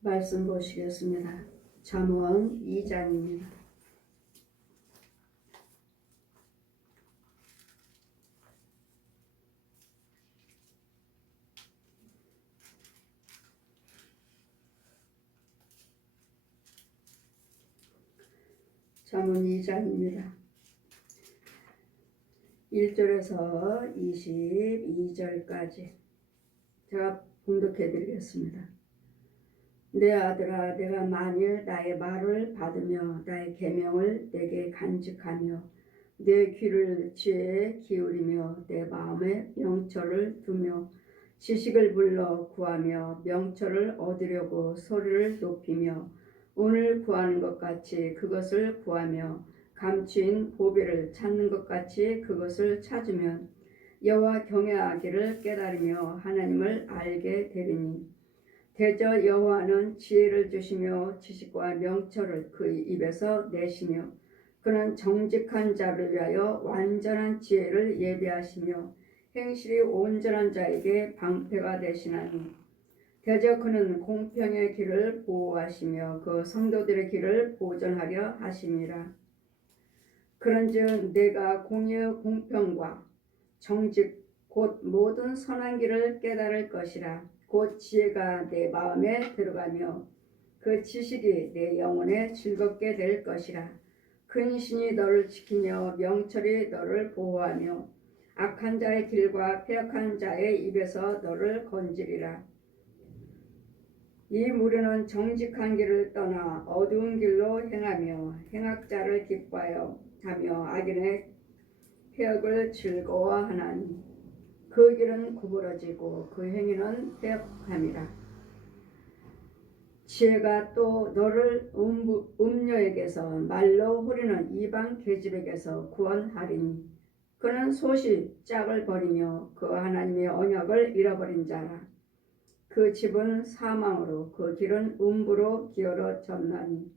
말씀 보시겠습니다. 잠언 2장입니다. 잠언 2장입니다. 1절에서 22절까지 제가 봉독해 드리겠습니다. 내 아들아, 내가 만일 나의 말을 받으며 나의 계명을 내게 간직하며 내 귀를 지혜에 기울이며 내 마음에 명철을 두며 지식을 불러 구하며 명철을 얻으려고 소리를 높이며 오늘 구하는 것 같이 그것을 구하며 감추인 보배를 찾는 것 같이 그것을 찾으면 여호와 경외하기를 깨달으며 하나님을 알게 되리니 대저 여호와는 지혜를 주시며 지식과 명철을 그 입에서 내시며 그는 정직한 자를 위하여 완전한 지혜를 예비하시며 행실이 온전한 자에게 방패가 되시나니 대저 그는 공평의 길을 보호하시며 그 성도들의 길을 보존하려 하심이라. 그런즉 내가 공의의 공평과 정직 곧 모든 선한 길을 깨달을 것이라. 곧 지혜가 내 마음에 들어가며 그 지식이 내 영혼에 즐겁게 될 것이라. 근신이 너를 지키며 명철이 너를 보호하며 악한 자의 길과 패역한 자의 입에서 너를 건지리라. 이 무리는 정직한 길을 떠나 어두운 길로 행하며 행악자를 기뻐하여 악인의 패역을 즐거워하나니 그 길은 구부러지고 그 행위는 패역함이라. 지혜가 또 너를 음녀에게서 말로 후리는 이방 계집에게서 구원하리니 그는 소시 짝을 버리며 그 하나님의 언약을 잃어버린 자라. 그 집은 사망으로 그 길은 음부로 기울어졌나니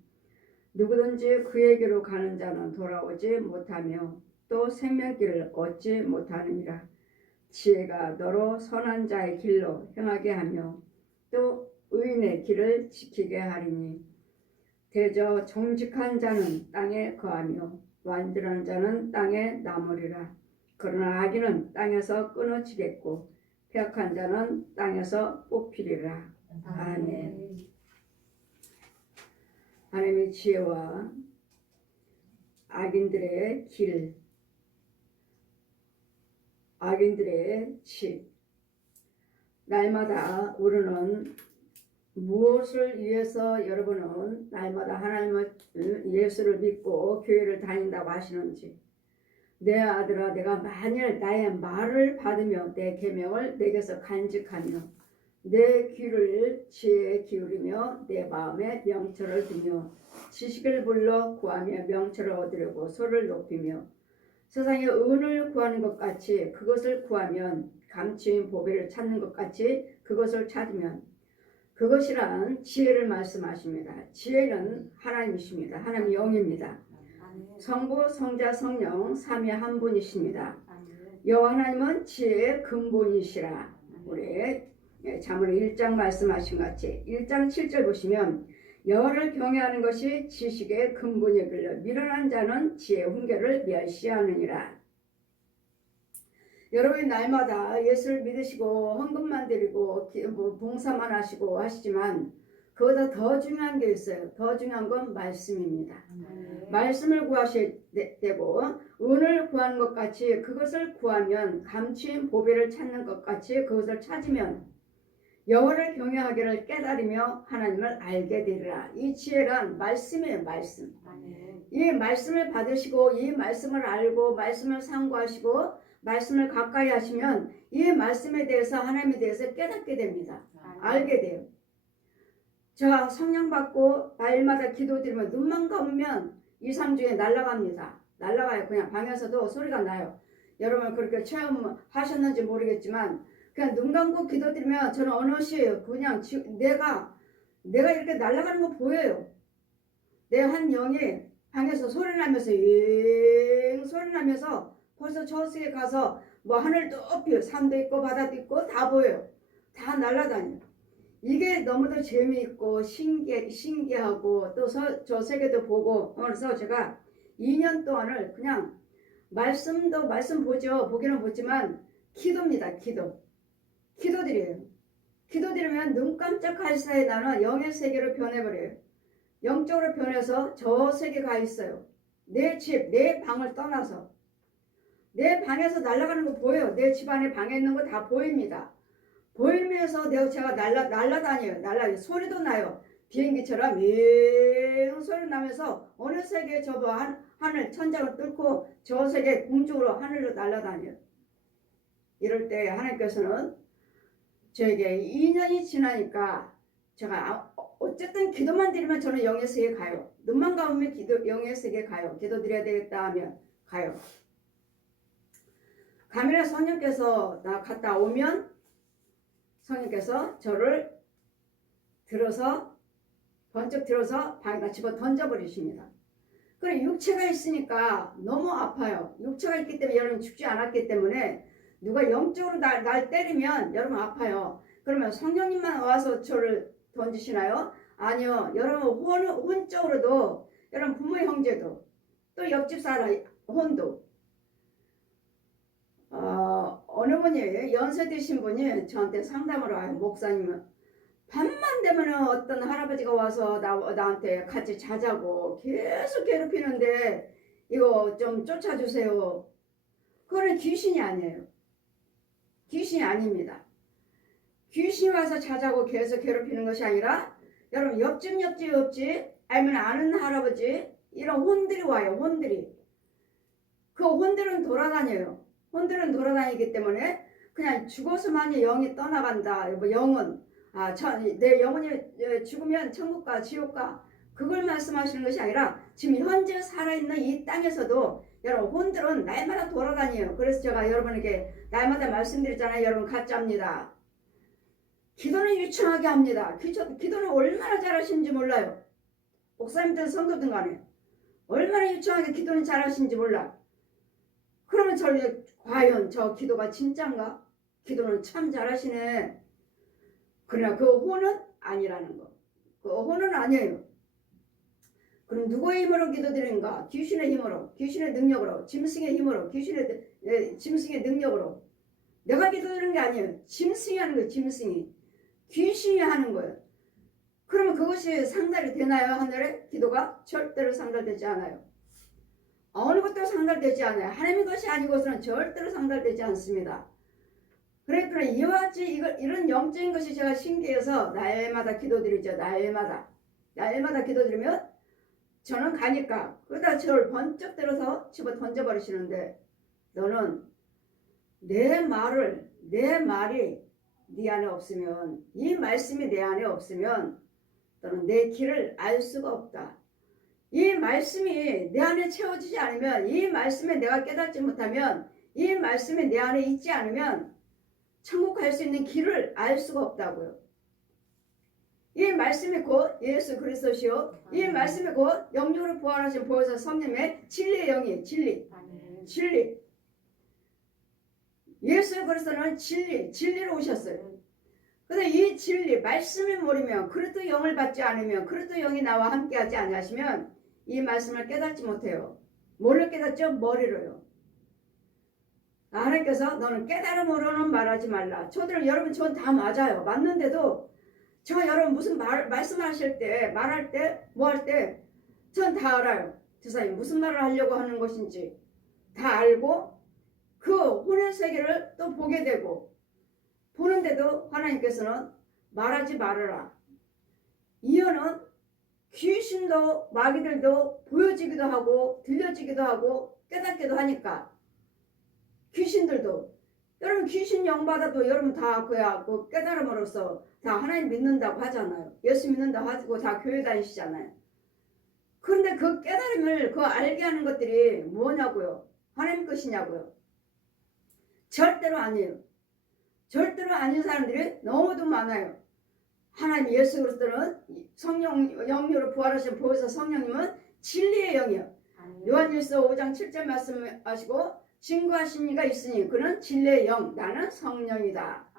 누구든지 그에게로 가는 자는 돌아오지 못하며 또 생명길을 얻지 못하느니라. 지혜가 너로 선한 자의 길로 행하게 하며 또 의인의 길을 지키게 하리니 대저 정직한 자는 땅에 거하며 완전한 자는 땅에 남으리라. 그러나 악인은 땅에서 끊어지겠고 패역한 자는 땅에서 뽑히리라. 아멘. 하나님의 지혜와 악인들의 길, 악인들의 집. 날마다 우리는 무엇을 위해서 여러분은 날마다 하나님을 예수를 믿고 교회를 다닌다고 하시는지. 내 아들아, 내가 만일 나의 말을 받으며 내 계명을 내게서 간직하며 내 귀를 지혜에 기울이며 내 마음에 명철을 두며 지식을 불러 구하며 명철을 얻으려고 소를 높이며 세상에 은을 구하는 것 같이 그것을 구하면 감추인 보배를 찾는 것 같이 그것을 찾으면 그것이란 지혜를 말씀하십니다. 지혜는 하나님이십니다. 하나님 영입니다. 성부, 성자, 성령 삼위 한 분이십니다. 여호와 하나님은 지혜의 근본이시라. 우리 잠언 1장 말씀하신 것 같이 1장 7절 보시면 여호와를 경외하는 것이 지식의 근본이길래 미련한 자는 지혜의 훈계를 멸시하느니라. 여러분이 날마다 예수를 믿으시고 헌금만 드리고 봉사만 하시고 하시지만 그보다 더 중요한 게 있어요. 더 중요한 건 말씀입니다. 말씀을 구하셔야 되고 은을 구하는 것 같이 그것을 구하면 감추인 보배를 찾는 것 같이 그것을 찾으면 여호와를 경외하기를 깨달으며 하나님을 알게 되리라. 이 지혜란 말씀이에요. 말씀. 이 말씀을 받으시고 이 말씀을 알고 말씀을 상고하시고 말씀을 가까이 하시면 이 말씀에 대해서 하나님에 대해서 깨닫게 됩니다. 알게 돼요. 자, 성령 받고 날마다 기도드리면 눈만 감으면 2, 3주에 날아갑니다. 날아가요. 그냥 방에서도 소리가 나요. 여러분 그렇게 체험하셨는지 모르겠지만 그냥 눈 감고 기도드리면 저는 어느새 그냥 내가 이렇게 날아가는 거 보여요. 내 한 영이 방에서 소리 나면서 소리 나면서 벌써 저승에 가서 뭐 하늘 높이 산도 있고 바다도 있고 다 보여요. 다 날아다녀요. 이게 너무도 재미있고 신기하고 또 저 세계도 보고 그래서 제가 2년 동안을 그냥 말씀 보죠. 보기는 보지만 기도입니다. 기도드려요. 기도드리면 눈 깜짝할 사이 나는 영의 세계로 변해버려요. 영적으로 변해서 저 세계 가 있어요. 내 집, 내 방을 떠나서 내 방에서 날아가는 거 보여요. 내 집 안에 방에 있는 거 다 보입니다. 보이면서 제가 날아다녀요. 소리도 나요. 비행기처럼 윙 소리 나면서 어느 세계에 저 하늘 천장을 뚫고 저 세계 공중으로 하늘로 날아다녀요. 이럴 때 하나님께서는 저에게 2년이 지나니까 제가 어쨌든 기도만 드리면 저는 영의 세계에 가요. 눈만 감으면 영의 세계에 가요. 기도 드려야 되겠다 하면 가요. 가면 성령께서 나 갔다 오면 성령께서 저를 번쩍 들어서 방에다 집어 던져버리십니다. 그래 육체가 있으니까 너무 아파요. 육체가 있기 때문에 여러분 죽지 않았기 때문에 누가 영적으로 날 때리면 여러분 아파요. 그러면 성령님만 와서 저를 던지시나요? 아니요. 여러분 혼적으로도 여러분 부모 형제도 또 옆집 사람 혼도 어느 분이 연세 드신 분이 저한테 상담을 와요. 목사님은 밤만 되면 어떤 할아버지가 와서 나한테 같이 자자고 계속 괴롭히는데 이거 좀 쫓아주세요. 그거는 귀신이 아니에요. 귀신이 아닙니다. 귀신이 와서 자자고 계속 괴롭히는 것이 아니라 여러분 옆집 알면 아는 할아버지 이런 혼들이 와요. 그 혼들은 돌아다녀요. 혼들은 돌아다니기 때문에 그냥 죽어서만이 영이 떠나간다. 영은 내 영혼이 죽으면 천국가 지옥가 그걸 말씀하시는 것이 아니라 지금 현재 살아있는 이 땅에서도 여러분 혼들은 날마다 돌아다녀요. 그래서 제가 여러분에게 날마다 말씀드렸잖아요. 여러분 가짜입니다. 기도는 유창하게 합니다. 기도는 얼마나 잘하시는지 몰라요. 목사님들 성도든 간에 얼마나 유창하게 기도는 잘하시는지 몰라. 그러면 과연 저 기도가 진짠가? 기도는 참 잘하시네. 그러나 그 혼은 아니라는 거. 그 혼은 아니에요. 그럼 누구의 힘으로 기도드리는가? 귀신의 힘으로, 귀신의 능력으로, 짐승의 힘으로, 짐승의 능력으로. 내가 기도드리는 게 아니에요. 짐승이 하는 거예요. 짐승이. 귀신이 하는 거예요. 그러면 그것이 상달이 되나요? 하늘에? 기도가? 절대로 상달되지 않아요. 어느 것도 상달되지 않아요. 하나님의 것이 아니고서는 절대로 상달되지 않습니다. 그랬더니 이와 같이 이런 영적인 것이 제가 신기해서 날마다 기도드리죠. 날마다 기도드리면 저는 가니까 그러다 저를 번쩍 들어서 집어 던져버리시는데 너는 내 말이 네 안에 없으면 이 말씀이 내 안에 없으면 너는 내 길을 알 수가 없다. 이 말씀이 내 안에 채워지지 않으면 이 말씀에 내가 깨닫지 못하면 이 말씀이 내 안에 있지 않으면 천국 갈 수 있는 길을 알 수가 없다고요. 이 말씀이 곧 예수 그리스도시요. 이 말씀이 곧 영육으로 부활하신 보혜사 성령의 진리의 영이에요. 진리. 예수 그리스도는 진리로 오셨어요. 그런데 이 진리, 말씀을 모르면 그리스도 영을 받지 않으면 그리스도 영이 나와 함께하지 않으시면 이 말씀을 깨닫지 못해요. 뭘로 깨닫죠? 머리로요. 하나님께서 너는 깨달음으로는 말하지 말라. 여러분 전 다 맞아요. 맞는데도 제가 여러분 무슨 말씀하실 때 말할 때 뭐 할 때 전 다 알아요. 지사님 무슨 말을 하려고 하는 것인지 다 알고 그 혼의 세계를 또 보게 되고 보는데도 하나님께서는 말하지 말아라. 이유는 귀신도 마귀들도 보여지기도 하고 들려지기도 하고 깨닫기도 하니까 귀신들도 여러분 귀신 영받아도 여러분 다 그 깨달음으로써 다 하나님 믿는다고 하잖아요. 예수 믿는다고 하고 다 교회 다니시잖아요. 그런데 그 깨달음을 알게 하는 것들이 뭐냐고요? 하나님 것이냐고요? 절대로 아니에요. 절대로 아닌 사람들이 너무도 많아요. 하나님 예수 그리스도는 성령 영으로 부활하신 보혜사 성령님은 진리의 영이요. 요한일서 5장 7절 말씀하시고 증거하신 이가 있으니 그는 진리의 영 나는 성령이다.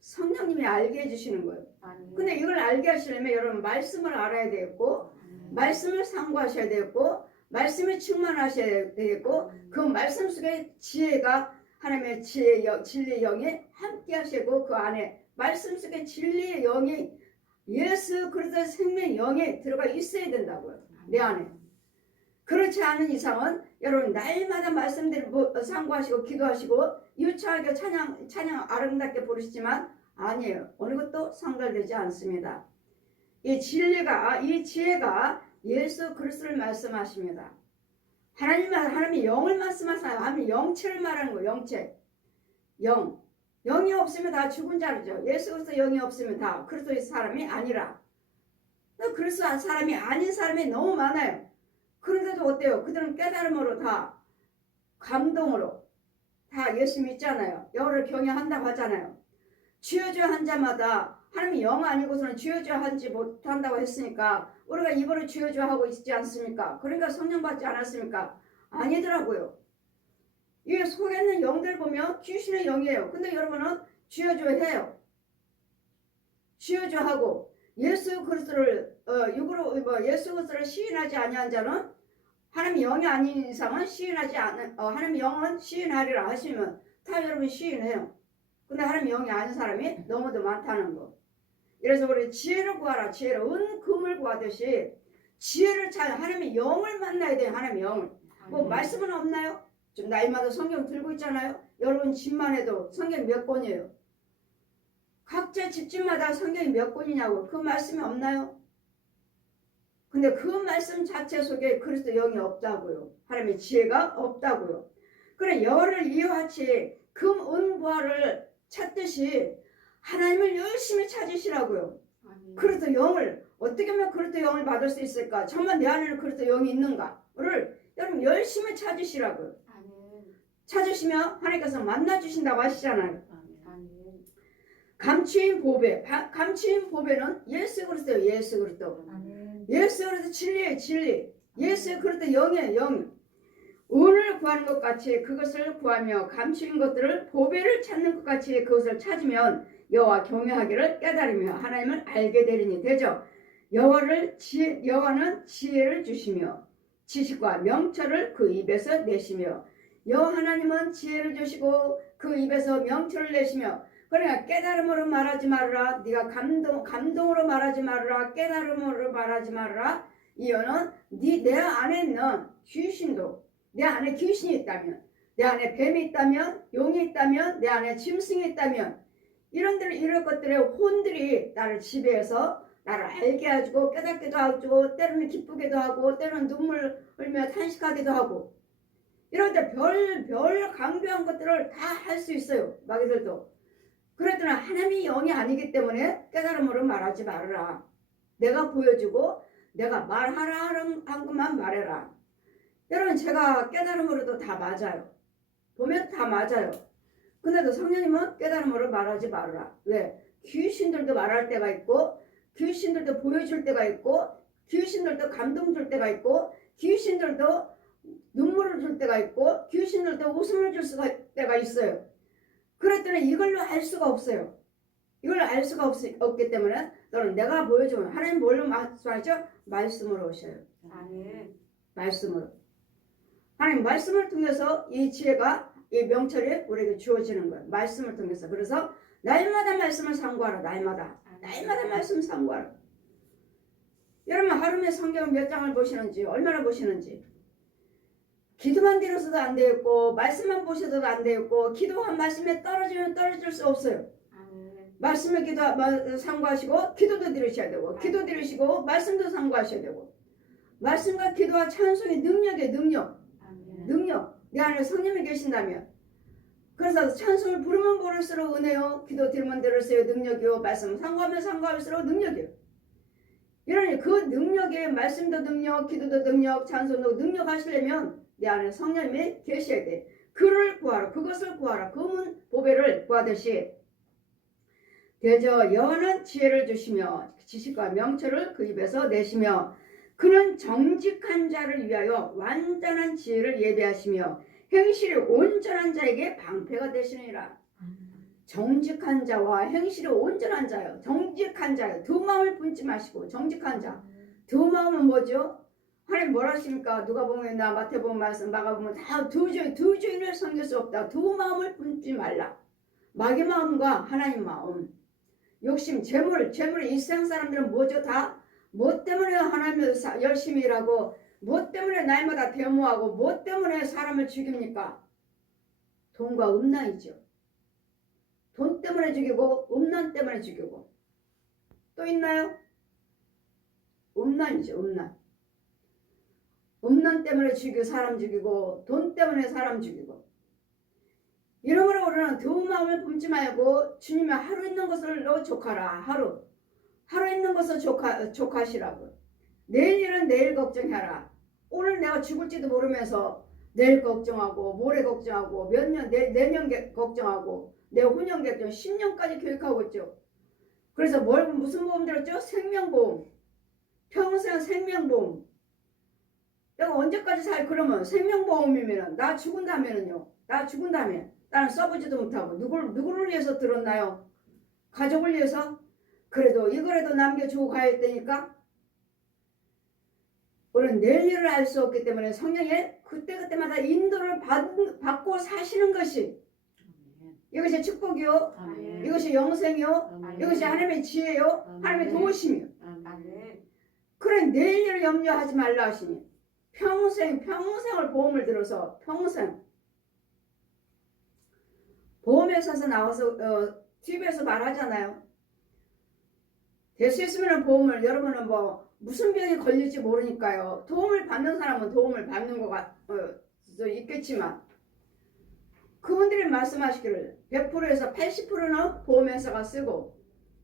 성령님이 알게 해주시는 거예요. 아멘. 근데 이걸 알게 하시려면 여러분 말씀을 알아야 되겠고, 말씀을 상고하셔야 되겠고, 말씀에 충만하셔야 되겠고, 그 말씀 속에 지혜가 하나님의 지혜의 영, 진리의 영이 함께 하시고, 그 안에 말씀 속에 진리의 영이 예수 그리스도의 생명의 영이 들어가 있어야 된다고요. 내 안에. 그렇지 않은 이상은 여러분 날마다 말씀대로 상고하시고 기도하시고 유창하게 찬양 아름답게 부르시지만 아니에요. 어느 것도 상달되지 않습니다. 이 지혜가 예수 그리스도를 말씀하십니다. 하나님이 영을 말씀하시나요? 하나님 영체를 말하는 거예요. 영체. 영이 없으면 다 죽은 자르죠. 예수 그리스도 영이 없으면 다 그리스도의 사람이 아니라. 그리스도 사람이 아닌 사람이 너무 많아요. 그런데도 어때요? 그들은 깨달음으로 다 감동으로 다 예수 믿잖아요. 영을 경외한다고 하잖아요. 쥐어줘야 한 자마다 하나님이 영 아니고서는 쥐어줘야 하지 못한다고 했으니까 우리가 입으로 쥐어줘야 하고 있지 않습니까? 그러니까 성령 받지 않았습니까? 아니더라고요. 이 속에 있는 영들 보면 귀신의 영이에요. 근데 여러분은 쥐어줘야 해요. 쥐어줘야 하고 예수 그리스도를 예수 그리스도를 시인하지 아니한 자는 하나님 영이 아닌 이상은 시인하지 않는 하나님 영은 시인하리라 하시면 다 여러분 시인해요. 근데 하나님 영이 아닌 사람이 너무도 많다는 거. 그래서 우리 지혜를 구하라. 지혜를 은금을 구하듯이 지혜를 하나님의 영을 만나야 돼요. 하나님의 영을. 뭐 말씀은 없나요? 좀 나이마다 성경 들고 있잖아요. 여러분 집만 해도 성경 몇 권이에요? 각자 집집마다 성경이 몇 권이냐고. 그 말씀이 없나요? 근데 그 말씀 자체 속에 그리스도 영이 없다고요. 하나님의 지혜가 없다고요. 그래 열을 이어같이 금, 은, 부활을 찾듯이 하나님을 열심히 찾으시라고요. 그리스도 영을 어떻게 하면 그리스도 영을 받을 수 있을까? 정말 내 안에는 그리스도 영이 있는가를 여러분 열심히 찾으시라고요. 찾으시면 하나님께서 만나주신다고 하시잖아요. 감추인 보배. 감추인 보배는 예수 그리스도예요. 예수 그리스도. 예수 그리스도 진리예요. 진리. 예수 그리스도 영이에요. 영. 은을 구하는 것 같이 그것을 구하며 감추인 것들을 보배를 찾는 것 같이 그것을 찾으면 여호와 경외하기를 깨달으며 하나님을 알게 되리니 되죠. 여호와는 지혜를 주시며 지식과 명철을 그 입에서 내시며 여호와 하나님은 지혜를 주시고 그 입에서 명철을 내시며 그러니까 깨달음으로 말하지 말아라. 네가 감동으로 말하지 말아라. 깨달음으로 말하지 말아라. 이유는 내 안에 있는 귀신도 내 안에 귀신이 있다면 내 안에 뱀이 있다면 용이 있다면 내 안에 짐승이 있다면 이런 것들의 혼들이 나를 지배해서 나를 알게 해주고 깨닫기도 하고 때로는 기쁘기도 하고 때로는 눈물 흘며 탄식하기도 하고 이럴 때 별 강조한 것들을 다 할 수 있어요. 마귀들도. 그랬더니 하나님이 영이 아니기 때문에 깨달음으로 말하지 말아라. 내가 보여주고 내가 말하라 한 것만 말해라. 여러분 제가 깨달음으로도 다 맞아요. 보면 다 맞아요. 근데도 성령님은 깨달음으로 말하지 말아라. 왜? 귀신들도 말할 때가 있고 귀신들도 보여줄 때가 있고 귀신들도 감동 줄 때가 있고 귀신들도 눈물을 줄 때가 있고 귀신들도 웃음을 줄 때가 있어요. 그랬더니 이걸로 알 수가 없어요. 이걸 알 수가 없기 때문에 너는 내가 보여주면 하나님 뭘로 말씀하죠? 말씀으로 오셔요. 아멘. 말씀으로. 하나님 말씀을 통해서 이 지혜가 이 명철이 우리에게 주어지는 거예요. 말씀을 통해서. 그래서 날마다 말씀을 상고하라. 날마다 말씀 상고하라. 여러분 하루에 성경 몇 장을 보시는지 얼마나 보시는지 기도만 드려서도 안 되겠고 말씀만 보셔도 안 되겠고 기도한 말씀에 떨어지면 떨어질 수 없어요. 말씀을 상고하시고 기도도 드리셔야 되고 기도 드리시고 말씀도 상고하셔야 되고 말씀과 기도와 찬송의 능력의 능력 내 안에 성령이 계신다면 그래서 찬송을 부르면 부를수록 은혜요 기도 드리면 들을수록 능력이요 말씀 상고하면 상고할수록 능력이요. 이러니 그 능력에 말씀도 능력 기도도 능력 찬송도 능력 하시려면 내 안에 성령님이 계셔야 돼. 그를 구하라. 그것을 구하라. 금은 보배를 구하듯이 대저 여호와는 지혜를 주시며 지식과 명철을 그 입에서 내시며 그는 정직한 자를 위하여 완전한 지혜를 예비하시며 행실이 온전한 자에게 방패가 되시느니라. 정직한 자와 행실이 온전한 자요. 정직한 자요. 두 마음을 품지 마시고 정직한 자. 두 마음은 뭐죠? 하나님 뭐라 하십니까? 누가복음이나 마태복음 말씀 마가복음 다 두 주인을 섬길 수 없다. 두 마음을 품지 말라. 마귀 마음과 하나님 마음. 욕심, 재물 이 세상 사람들은 뭐죠? 다 뭐 때문에 하나님을 열심히 일하고 뭐 때문에 날마다 데모하고 뭐 때문에 사람을 죽입니까? 돈과 음란이죠. 돈 때문에 죽이고 음란 때문에 죽이고 또 있나요? 음란이죠. 음란 때문에 죽이고 사람 죽이고 돈 때문에 사람 죽이고 이러므로 우리는 두 마음을 품지 말고 주님의 하루 있는 것을로 족하라. 하루 있는 것을 족하시라고. 내일 일은 내일 걱정해라. 오늘 내가 죽을지도 모르면서 내일 걱정하고 모레 걱정하고 내년 걱정하고 내 후년 걱정 10년까지 계획하고 있죠. 그래서 무슨 보험 들었죠? 생명보험. 평생 생명보험. 내가 언제까지 살 그러면 생명보험이면은 나 죽은다면은요. 나는 써보지도 못하고 누구를 위해서 들었나요? 가족을 위해서? 그래도 이거라도 남겨주고 가야 되니까 우리는 내일 일을 알 수 없기 때문에 성령의 그때그때마다 인도를 받고 사시는 것이 이것이 축복이요. 아멘. 이것이 영생이요. 아멘. 이것이 하나님의 지혜요. 아멘. 하나님의 도우심이요. 아멘. 그래 내일 일을 염려하지 말라 하시니 평생을 보험을 들어서 평생 보험회사에서 나와서 TV에서 말하잖아요. 될 수 있으면 보험을 여러분은 무슨 병이 걸릴지 모르니까요. 도움을 받는 사람은 도움을 받는 것 있겠지만 그분들이 말씀하시기를 100%에서 80%는 보험회사가 쓰고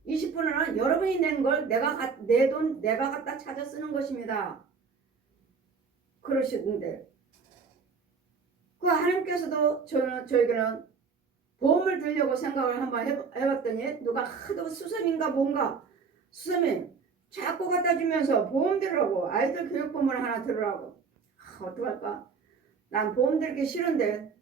20%는 여러분이 낸 걸 내 돈 내가 갖다 찾아 쓰는 것입니다. 그러시던데 그 하나님께서도 저에게는 보험을 들려고 생각을 한번 해봤더니 누가 하도 수세미인가 뭔가 수세미 자꾸 갖다 주면서 보험 들으라고 아이들 교육보험을 하나 들으라고 어떡할까? 난 보험 들기 싫은데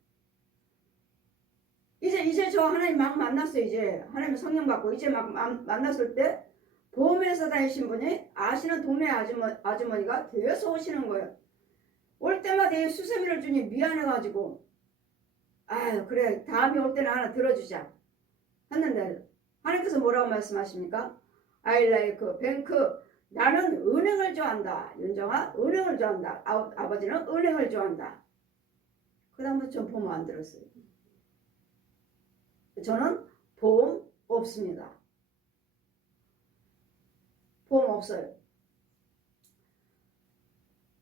이제 저 하나님 막 만났어요. 이제 하나님 성령 받고 이제 막 만났을 때 보험회사 다니신 분이 아시는 동네 아주머니가 되어서 오시는 거예요. 올 때마다 이 수세미를 주니 미안해가지고 아유 그래 다음에 올 때는 하나 들어주자 했는데 하나님께서 뭐라고 말씀하십니까? I like 뱅크. 나는 은행을 좋아한다. 윤정아 은행을 좋아한다. 아버지는 은행을 좋아한다. 그 다음부터 전 보험 안 들었어요. 저는 보험 없습니다. 보험 없어요.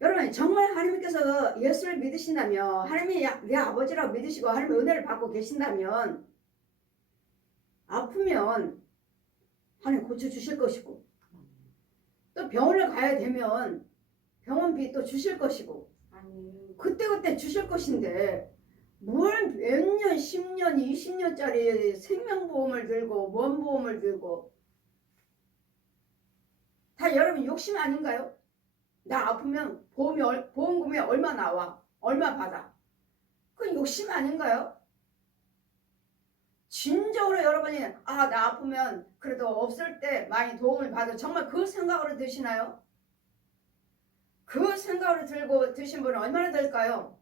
여러분 정말 하나님께서 예수를 믿으신다면 하나님이 내 아버지라고 믿으시고 하나님의 은혜를 받고 계신다면 아프면 하나님 고쳐주실 것이고 또 병원을 가야 되면 병원비 또 주실 것이고 그때 주실 것인데 뭘 몇 년, 10년, 20년짜리 생명보험을 들고 뭔 보험을 들고 다 여러분 욕심 아닌가요? 나 아프면 보험금이 얼마 나와? 얼마 받아? 그건 욕심 아닌가요? 진정으로 여러분이 나 아프면 그래도 없을 때 많이 도움을 받아 정말 그 생각으로 드시나요? 그 생각으로 들고 드신 분은 얼마나 될까요?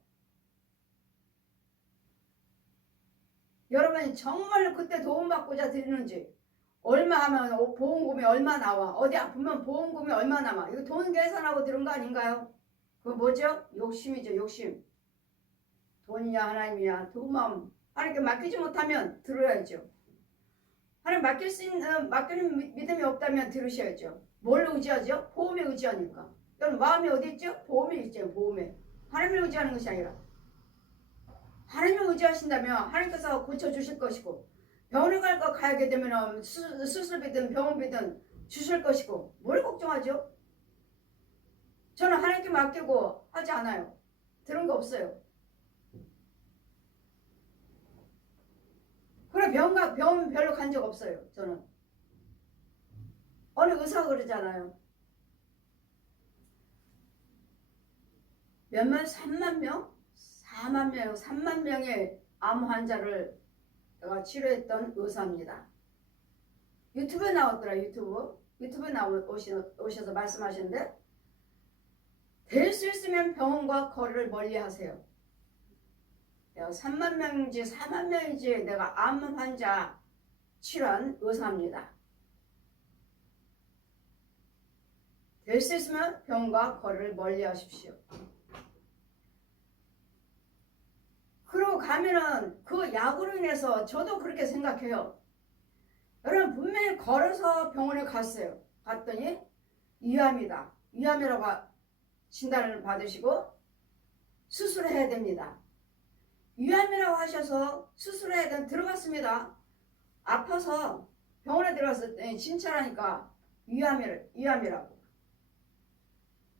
여러분이 정말로 그때 도움받고자 드리는지 얼마 하면 보험금이 얼마 나와 어디 아프면 보험금이 얼마 남아 이거 돈 계산하고 들은 거 아닌가요? 그거 뭐죠? 욕심이죠. 욕심. 돈이냐 하나님이냐 두 마음 하나님께 맡기지 못하면 들어야죠. 하나님 맡기는 믿음이 없다면 들으셔야죠. 뭘 의지하죠? 보험에 의지하니까. 여러분 마음이 어디 있죠? 보험에 있죠. 보험에. 하나님을 의지하는 것이 아니라 하나님을 의지하신다면 하나님께서 고쳐주실 것이고 병원에 가게 되면 수술비든 병원비든 주실 것이고 뭘 걱정하죠? 저는 하나님께 맡기고 하지 않아요. 들은 거 없어요. 그래 병원 별로 간 적 없어요. 저는 어느 의사가 그러잖아요. 몇만 3만 명? 4만 명, 3만 명의 암 환자를 내가 치료했던 의사입니다. 유튜브에 나왔더라. 유튜브에 오셔서 말씀하시는데 될 수 있으면 병원과 거리를 멀리 하세요. 내가 3만 명인지 4만 명인지 내가 암 환자 치료한 의사입니다. 될 수 있으면 병원과 거리를 멀리 하십시오. 그러고 가면은 그 약으로 인해서 저도 그렇게 생각해요. 여러분 분명히 걸어서 병원에 갔어요. 갔더니 위암이다. 위암이라고 진단을 받으시고 수술해야 됩니다. 위암이라고 하셔서 수술해야 들어갔습니다. 아파서 병원에 들어갔을 때 진찰하니까 위암이라고.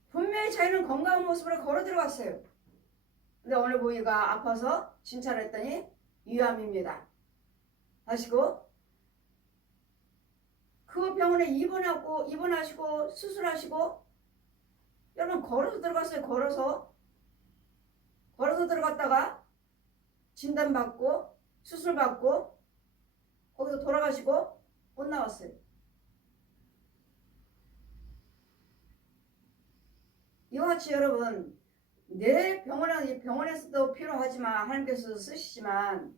분명히 자기는 건강한 모습으로 걸어 들어갔어요. 근데 오늘 보기가 아파서 진찰했더니 위암입니다. 하시고 그 병원에 입원하시고 수술하시고 여러분 걸어서 들어갔어요. 걸어서 들어갔다가 진단받고 수술받고 거기서 돌아가시고 못 나왔어요. 이와 같이 여러분 내 병원에서도 필요하지만 하나님께서 쓰시지만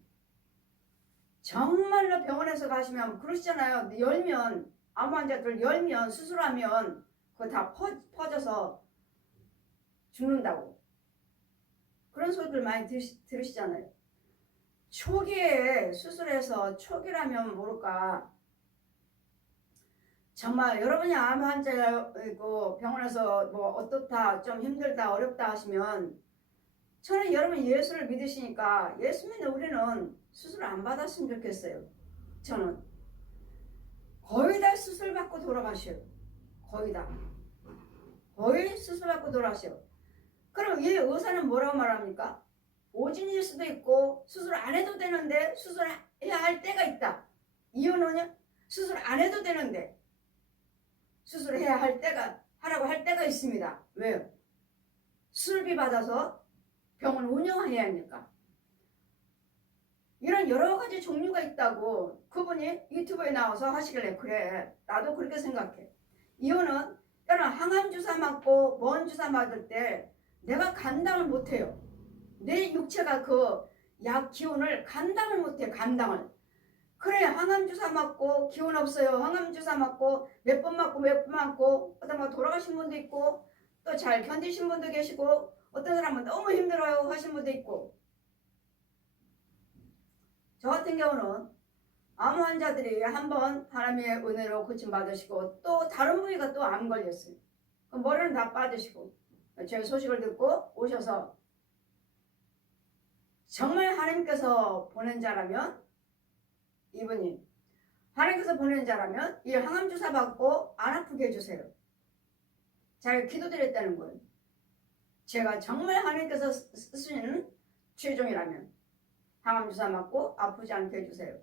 정말로 병원에서 가시면 그러시잖아요. 열면 암 환자들 열면 수술하면 그거 다 퍼져서 죽는다고 그런 소리들 많이 들으시잖아요. 초기에 수술해서 초기라면 모를까 정말 여러분이 암 환자이고 병원에서 뭐 어떻다 좀 힘들다 어렵다 하시면 저는 여러분 예수를 믿으시니까 예수 믿는 우리는 수술 안 받았으면 좋겠어요. 저는 거의 다 수술 받고 돌아가셔요. 거의 수술 받고 돌아가셔요. 그럼 이 의사는 뭐라고 말합니까? 오진일 수도 있고 수술 안 해도 되는데 수술해야 할 때가 있다. 이유는요? 수술 안 해도 되는데 수술해야 하라고 할 때가 있습니다. 왜요? 수술비 받아서 병원 운영해야 하니까. 이런 여러 가지 종류가 있다고 그분이 유튜브에 나와서 하시길래 그래 나도 그렇게 생각해. 이유는 때는 항암 주사 맞고 뭔 주사 맞을 때 내가 감당을 못해요. 내 육체가 그 약 기운을 감당을 못해. 그래 항암 주사 맞고 기운 없어요. 항암 주사 맞고 몇 번 맞고 어떤 뭐 돌아가신 분도 있고 또 잘 견디신 분도 계시고 어떤 사람은 너무 힘들어요 하신 분도 있고. 저 같은 경우는 암 환자들이 한번 하나님의 은혜로 고침받으시고 또 다른 부위가 또 암 걸렸어요. 그럼 머리는 다 빠지시고 제 소식을 듣고 오셔서 정말 하나님께서 보낸 자라면 이분이 하나님께서 보낸 자라면 이 항암 주사 받고 안 아프게 해주세요. 제가 기도드렸다는 거예요. 제가 정말 하나님께서 쓰시는 최종이라면 항암 주사 맞고 아프지 않게 해주세요.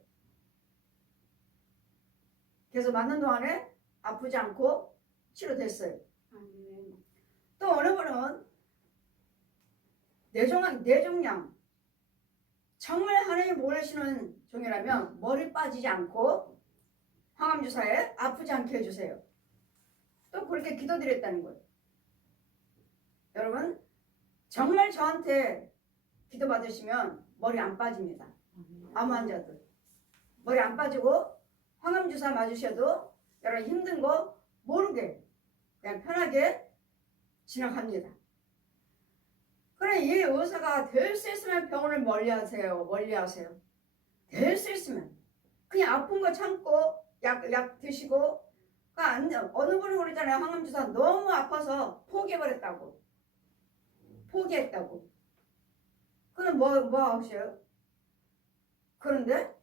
그래서 맞는 동안에 아프지 않고 치료됐어요. 또 어느 분은 뇌종양 정말 하나님 보내시는 종이라면 머리 빠지지 않고 항암 주사에 아프지 않게 해주세요. 또 그렇게 기도드렸다는 거예요. 여러분 정말 저한테 기도 받으시면 머리 안 빠집니다. 암 환자들 머리 안 빠지고 항암 주사 맞으셔도 여러분 힘든 거 모르게 그냥 편하게 지나갑니다. 그래 이 의사가 될 수 있으면 병원을 멀리하세요. 될 수 있으면 그냥 아픈 거 참고 약 드시고 어느 분이 그러잖아요. 항암 주사 너무 아파서 포기했다고. 그럼 뭐 하셔요? 그런데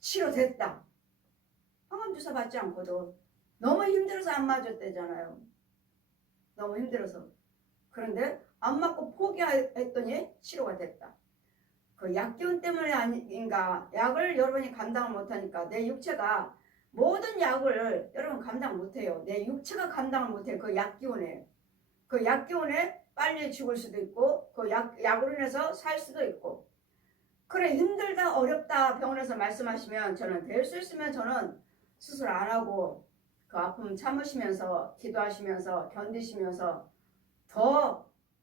치료됐다. 항암 주사 받지 않고도 너무 힘들어서 안 맞았대잖아요. 너무 힘들어서. 그런데 안 맞고 포기했더니 치료가 됐다. 그 약기운 때문에 아닌가. 약을 여러분이 감당을 못하니까 내 육체가 모든 약을 여러분 감당 못해요. 내 육체가 감당을 못해요. 그 약기운에. 그 약기운에 빨리 죽을 수도 있고 그 약으로 인해서 살 수도 있고 그래 힘들다 어렵다 병원에서 말씀하시면 저는 될 수 있으면 저는 수술 안 하고 그 아픔 참으시면서 기도하시면서 견디시면서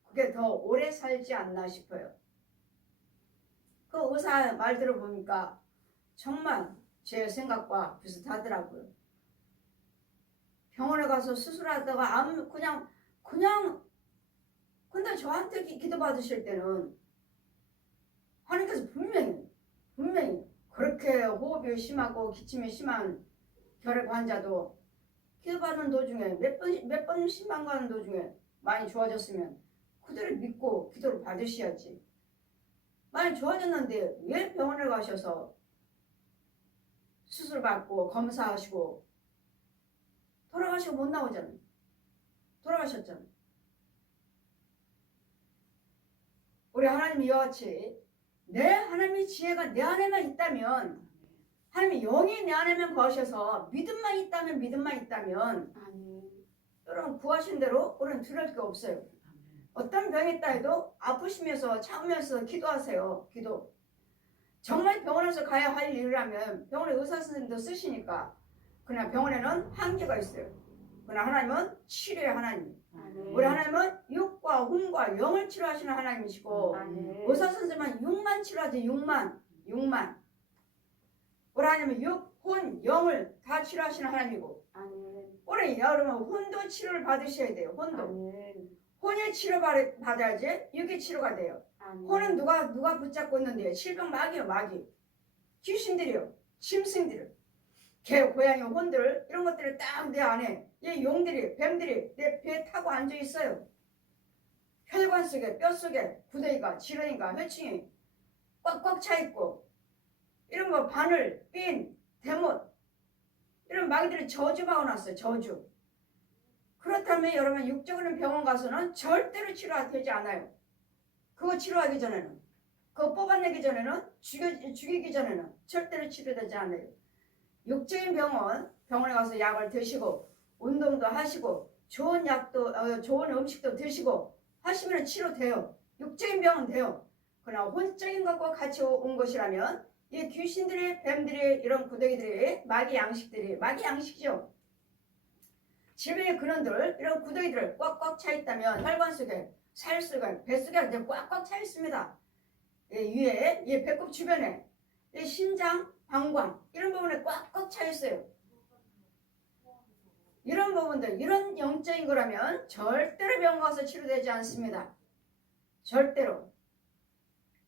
그게 더 오래 살지 않나 싶어요. 그 의사 말 들어보니까 정말 제 생각과 비슷하더라고요. 병원에 가서 수술하다가 그냥 근데 저한테 기도 받으실 때는 하나님께서 분명히 그렇게 호흡이 심하고 기침이 심한 결핵 환자도 기도받는 도중에 몇 번 신방 가는 도중에 많이 좋아졌으면 그대로 믿고 기도를 받으셔야지. 많이 좋아졌는데 왜 병원에 가셔서 수술 받고 검사하시고 돌아가시고 못 나오잖아요. 돌아가셨잖아요. 우리 하나님이 이와 같이 하나님의 지혜가 내 안에만 있다면 하나님의 영이 내 안에만 거하셔서 믿음만 있다면 여러분 구하신 대로 우리는 두려울 게 없어요. 어떤 병이 있다 해도 아프시면서 참으면서 기도하세요. 기도. 정말 병원에서 가야 할 일이라면 병원에 의사 선생님도 쓰시니까 그러나 병원에는 한계가 있어요. 그러나 하나님은 치료의 하나님. 우리 하나님은 육과 혼과 영을 치료하시는 하나님이시고 의사 선생님은 육만 치료하지. 육만. 우리 하나님은 육, 혼, 영을 다 치료하시는 하나님이고 우리 여러분 혼도 치료를 받으셔야 돼요. 혼이 치료 받아야지 육이 치료가 돼요. 혼은 누가 붙잡고 있는데요? 질병 마귀요. 귀신들이요. 짐승들이요. 개, 고양이, 혼들 이런 것들이 딱 내 안에 이 용들이 뱀들이 내 배에 타고 앉아 있어요. 혈관 속에 뼈 속에 구더기가 지렁이가 회충이 꽉꽉 차 있고 이런 거 바늘, 핀, 대못 이런 마귀들이 저주 박아놨어요. 저주. 그렇다면 여러분 육적으로는 병원 가서는 절대로 치료되지 않아요. 그거 치료하기 전에는 그거 뽑아내기 전에는 죽이기 전에는 절대로 치료되지 않아요. 육적인 병원에 가서 약을 드시고 운동도 하시고 좋은 음식도 드시고 하시면 치료돼요. 육적인 병은 돼요. 그러나 혼적인 것과 같이 온 것이라면 이 귀신들이 뱀들이 이런 구더기들이 마귀 양식이죠. 질병의 근원들 이런 구더기들 꽉꽉 차 있다면 혈관 속에 살 속에 배 속에 이제 꽉꽉 차 있습니다. 위에 이 배꼽 주변에 이 심장 방광 이런 부분에 꽉꽉 차 있어요. 이런 부분들 이런 영적인 거라면 절대로 병원 가서 치료되지 않습니다. 절대로.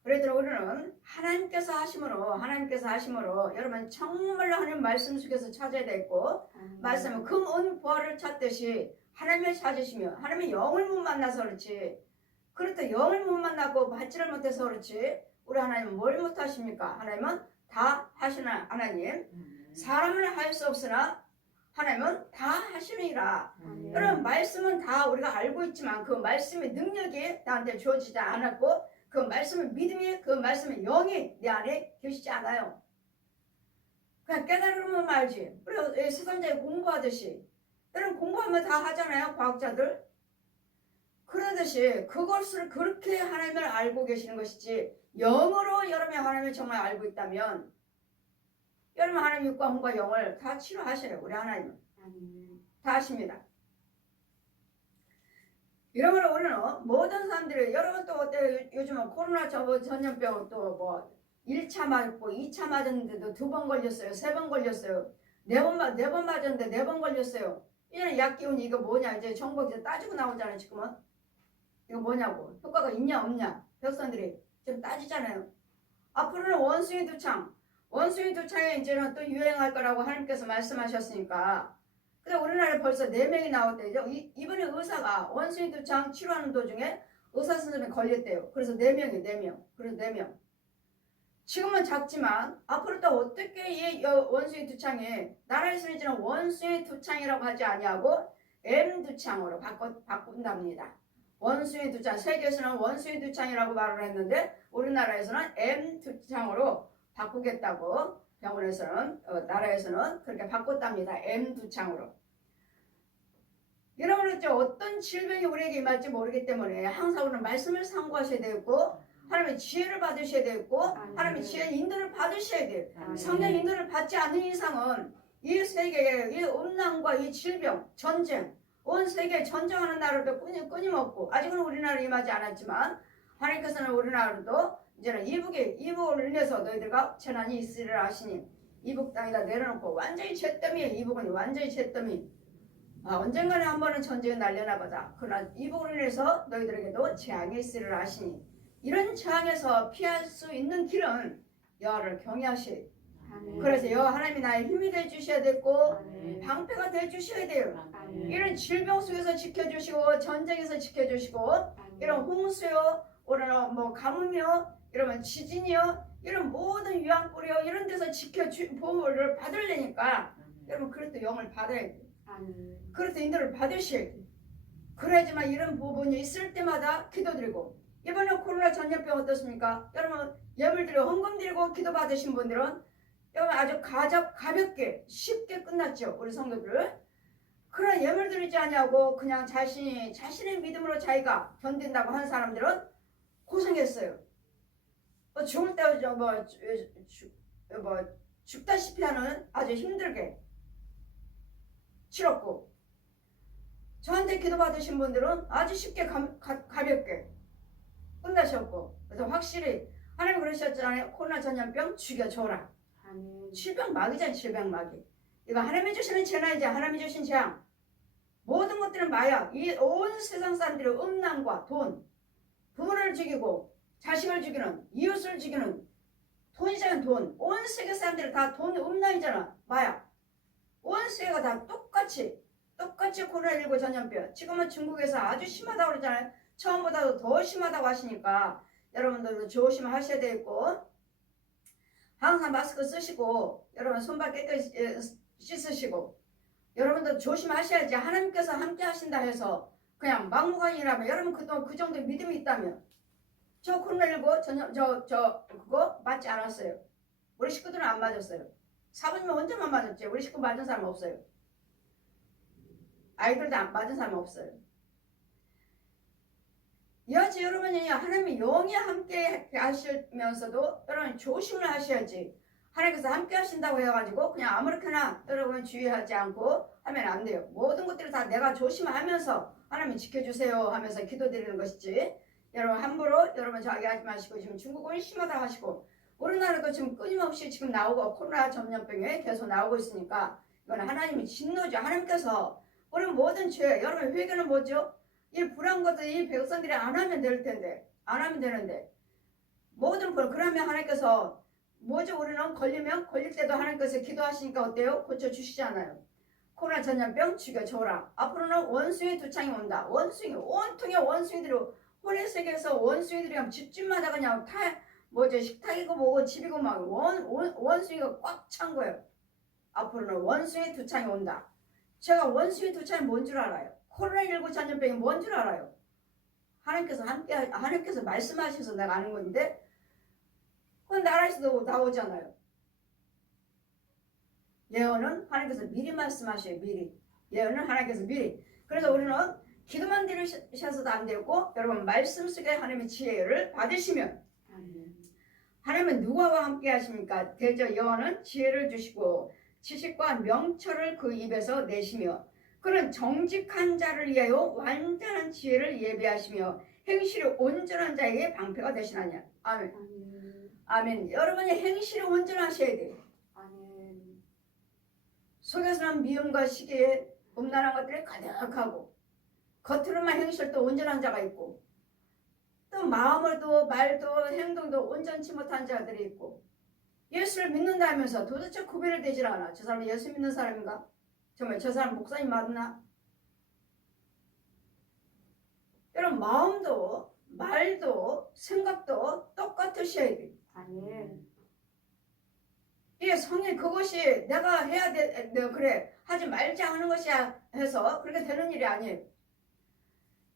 그래도 우리는 하나님께서 하심으로 여러분 정말로 하나님 말씀 속에서 찾아야 되고 말씀은 금은 보화를 찾듯이 하나님을 찾으시며 하나님의 영을 못 만나서 그렇지 그렇다 영을 못 만나고 받지를 못해서 그렇지 우리 하나님은 뭘 못하십니까? 하나님은 다 하시는 하나님 사람은 할 수 없으나 하나님은 다 하시느니라. 여러분 말씀은 다 우리가 알고 있지만 그 말씀의 능력이 나한테 주어지지 않았고 그 말씀의 믿음이 그 말씀의 영이 내 안에 계시지 않아요. 그냥 깨달으면 말지. 우리 세상자에 공부하듯이 여러분 공부하면 다 하잖아요. 과학자들. 그러듯이 그것을 그렇게 하나님을 알고 계시는 것이지 영으로 여러분이 하나님을 정말 알고 있다면 여러분 하나님 육과 혼과 영을 다 치료하셔요. 우리 하나님은 다 하십니다. 이러므로 우리는 모든 사람들이 여러분 또 어때 요즘은 코로나 전염병 또 뭐 1차 맞고 2차 맞았는데도 2번 걸렸어요. 3번 걸렸어요. 4번 맞았는데 4번 걸렸어요. 이제는 약 기운이 이거 뭐냐 이제 정보 이제 따지고 나오잖아요. 지금은 이거 뭐냐고 효과가 있냐 없냐 백성들이 지금 따지잖아요. 앞으로는 원숭이 두창에 이제는 또 유행할 거라고 하나님께서 말씀하셨으니까 근데 우리나라에 벌써 4명이 나왔대요. 이번에 의사가 원숭이 두창 치료하는 도중에 의사 선생님이 걸렸대요. 그래서 4명. 그래서 4명. 지금은 작지만 앞으로 또 어떻게 이 원숭이 두창이 나라에서 이제는 원숭이 두창이라고 하지 아니하고 M두창으로 바꾼답니다. 원숭이 두창. 세계에서는 원숭이 두창이라고 말을 했는데 우리나라에서는 M두창으로 바꾸겠다고 병원에서는 나라에서는 그렇게 바꿨답니다. M두창으로. 여러분은 어떤 질병이 우리에게 임할지 모르기 때문에 항상 우리는 말씀을 상고하셔야 되고 하나님의 지혜를 받으셔야 되고 하나님의 지혜 인도를 받으셔야 돼요. 성령 인도를 받지 않는 이상은 이 세계에 이 음란과 이 질병, 전쟁, 온 세계에 전쟁하는 나라도 끊임없고 아직은 우리나라에 임하지 않았지만 하나님께서는 우리나라도 이제는 이북을 인해서 너희들과 재난이 있으리라 하시니 이북 땅에다 내려놓고 완전히 잿더미에 이북은 완전히 잿더미. 언젠가는 한 번은 전쟁이 날려나 보다. 그러나 이북으로 인해서 너희들에게도 재앙이 있으리라 하시니 이런 재앙에서 피할 수 있는 길은 여호와를 경외하시. 그래서 여호와 하나님이 나의 힘이 돼 주셔야 되고 방패가 돼 주셔야 돼요. 이런 질병 속에서 지켜주시고 전쟁에서 지켜주시고 이런 홍수요, 오늘 뭐 가뭄이요, 이러면 지진이요, 이런 모든 유황불이요 이런 데서 보호를 받으려니까 여러분 그래도 영을 받아야 돼요. 그래도 인도를 받으셔야 돼요. 그래야지만 이런 부분이 있을 때마다 기도드리고 이번에 코로나 전염병 어떻습니까? 여러분 예물 드리고 헌금 드리고 기도 받으신 분들은 여러분 아주 가볍게 쉽게 끝났죠. 우리 성도들 그런 예물 드리지 않냐고 그냥 자신의 믿음으로 자기가 견딘다고 하는 사람들은 고생했어요. 죽을 때 죽다시피 하는 아주 힘들게 치렀고 저한테 기도 받으신 분들은 아주 쉽게 가볍게 끝나셨고 그래서 확실히 하나님 그러셨잖아요. 코로나 전염병 죽여줘라. 질병 마귀잖아요. 질병 마귀. 이거 하나님이 주시는 재난이지 하나님이 주신 재앙. 모든 것들은 마약. 이 온 세상 사람들의 음란과 돈, 부모를 죽이고 자식을 죽이는 이웃을 죽이는 돈이잖아. 돈. 온 세계 사람들이 다 돈 음란이잖아. 마약. 온 세계가 다 똑같이 코로나19 전염병. 지금은 중국에서 아주 심하다고 그러잖아요. 처음보다도 더 심하다고 하시니까 여러분들도 조심하셔야 되겠고 항상 마스크 쓰시고 여러분 손발 깨끗이 씻으시고 여러분도 조심하셔야지. 하나님께서 함께 하신다 해서 그냥 막무가내라면 여러분 그동안 그 정도 믿음이 있다면 저 코로나19 그거 맞지 않았어요. 우리 식구들은 안 맞았어요. 사부님은 혼자만 맞았지. 우리 식구 맞은 사람 없어요. 아이들도 안 맞은 사람 없어요. 여지 여러분이 하나님의 영이 함께 하시면서도 여러분 조심을 하셔야지. 하나님께서 함께 하신다고 해가지고 그냥 아무렇게나 여러분 주의하지 않고 하면 안 돼요. 모든 것들을 다 내가 조심하면서 하나님 지켜주세요 하면서 기도드리는 것이지. 여러분 함부로 여러분 자기 하지 마시고 지금 중국은 심하다 하시고 우리나라도 지금 끊임없이 지금 나오고 코로나 전염병에 계속 나오고 있으니까 이건 하나님이 진노죠. 하나님께서 우리 모든 죄 여러분 회개는 뭐죠? 이 불한 것들 이 백성들이 안 하면 될 텐데 안 하면 되는데 모든 그러면 하나님께서 뭐죠? 우리는 걸리면 걸릴 때도 하나님께서 기도하시니까 어때요? 고쳐주시잖아요. 코로나 전염병 죽여줘라. 앞으로는 원숭이 두창이 온다. 원숭이 온통의 원숭이들이 호레 세계에서 원숭이들이 그냥 집집마다 그냥 식탁이고 뭐고 집이고 막 원숭이가 꽉 찬 거예요. 앞으로는 원숭이 두창이 온다. 제가 원숭이 두창이 뭔 줄 알아요? 코로나19 전염병이 뭔 줄 알아요? 하나님께서 말씀하셔서 내가 아는 건데 그건 나라에서도 나오잖아요. 예언은 하나님께서 미리 말씀하셔요. 미리. 예언은 하나님께서 미리. 그래서 우리는 기도만 들으셔서도 안 되고 여러분 말씀 속에 하나님의 지혜를 받으시면 하나님은 누구와 함께 하십니까? 대저 여호와는 지혜를 주시고 지식과 명철을 그 입에서 내시며 그는 정직한 자를 위하여 완전한 지혜를 예비하시며 행실이 온전한 자에게 방패가 되시나냐. 아멘. 아멘. 여러분이 행실이 온전하셔야 돼요. 아멘. 속에서는 미움과 시기에 음란한 것들이 가득하고 겉으로만 행실도 온전한 자가 있고 또 마음으로도 말도 행동도 온전치 못한 자들이 있고 예수를 믿는다면서 도대체 구별이 되질 않아. 저 사람이 예수 믿는 사람인가? 정말 저 사람 목사님 맞나? 여러분 마음도 말도 생각도 똑같으셔야 돼요. 아멘. 이게 성인 그것이 내가 해야 돼, 그래 하지 말자 하는 것이야 해서 그렇게 되는 일이 아니에요.